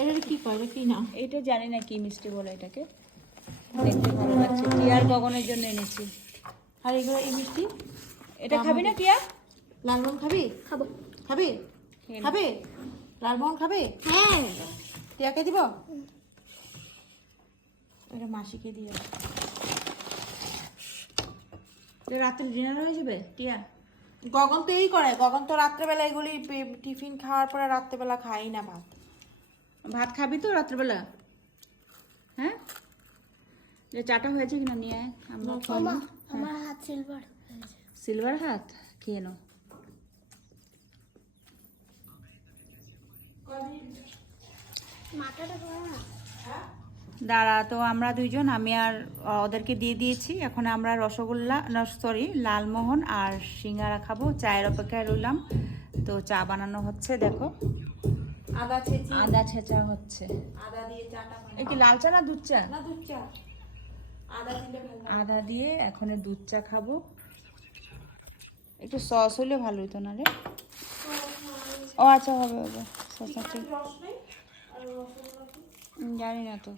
এটা কি কয়, এটা কি না? এইটা জানি না কি মিষ্টি বলে এটাকে, দেখতে ভালো লাগছে। টিয়ার গগনের জন্য এনেছি। আর এগুলো এই মিষ্টি এটা খাবি না টিয়া? লালমোহন খাবি? খাবো। খাবি? খেয়ে নে। খাবে? লালমোহন খাবে? হ্যাঁ। টিয়াকে দিব? এটা মাসিকে দিয়ে। রাত্রে ডিনার হয়ে যাবে টিয়া? গগন তো এই করে, গগন তো রাত্রেবেলা এগুলি টিফিন খাওয়ার পরে রাত্রেবেলা খাই না ভাত। ভাত খাবি তো রাত্রেবেলা? হ্যাঁ, যে চাটা হয়েছে কিনা নিয়ে আয়, আমরা খাবো। আমার হাত সিলভার হয়েছে। সিলভার হাত, খেয়ে নাও। মাথাটা করো না। দাঁড়া, তো আমরা দুইজন, আমি আর ওদেরকে দিয়ে দিয়েছি। এখন আমরা রসগোল্লা, সরি লালমোহন আর সিঙ্গারা খাবো। চায়ের অপেক্ষায় রইলাম। তো চা বানানো হচ্ছে, দেখো আদা ছেঁচি, আদা ছেঁচা হচ্ছে। আদা দিয়ে চাটা বানাই। এ কি লাল চা না দুধ চা? না দুধ চা, আদা দিলে ভালো লাগে। আদা দিয়ে এখন দুধ চা খাবো। একটু সস হলে ভালো হতো না রে? ও আচ্ছা, হবে হবে, সস আছে। রস নেই আর রসগোল্লা কি? জানি না তো।